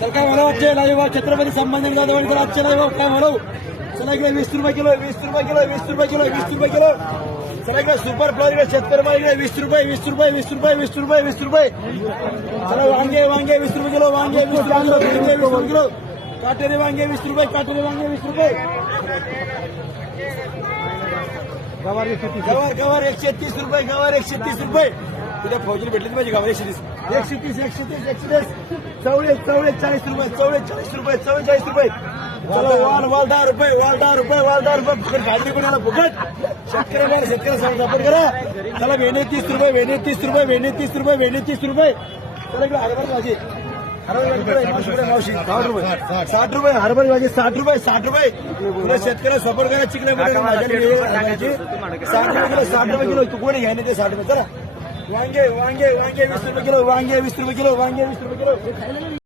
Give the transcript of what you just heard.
चल काय म्हणा आजचे लाईव्ह छत्रपती संभाजी जाधव तर आजचे लाईव्ह काय म्हणू. चला इकडे 20 रुपये किलो 20 रुपये किलो 20 रुपये किलो 20 रुपये किलो. चला इकडे सुपर फ्लॉवर इकडे शेतकरी माल इकडे 20 रुपये 20 रुपये 20 रुपये 20 रुपये 20 रुपये. चला वांगे वांगे 20 रुपये किलो वांगे 20 रुपये किलो वांगे 20 रुपये किलो. काटेरी वांगे 20 रुपये काटेरी वांगे 20 रुपये. गवार 130 रुपये गवार 130 रुपये. तुझ्या फौजीला भेटली पाहिजे गवार 130 130 चवळे 40 रुपये 44 रुपये 44 रुपये. चला वाल 10 रुपये वाल 10 रुपये वाल 10 रुपये फुकट खाजरी कोणाला फुकट शेतकऱ्याला सपोर्ट करा. चला वेणे 30 रुपये वेणे 30 रुपये वेणे 30 रुपये वेणे 30 रुपये. चला इकडे हरभरा भाजी मावशी 60 रुपये 60 रुपये हरभरा भाजी 60 रुपये 60 रुपये. तुला शेतकऱ्याला सपोर्ट करा. चिकले 60 रुपये किलो 60 रुपये किलो. तू कोणी घ्यायला ते 60 रुपये. चला वांगे वांगे वांगे 20 रुपये किलो वांगे 20 रुपये किलो वांगे 20 रुपये किलो.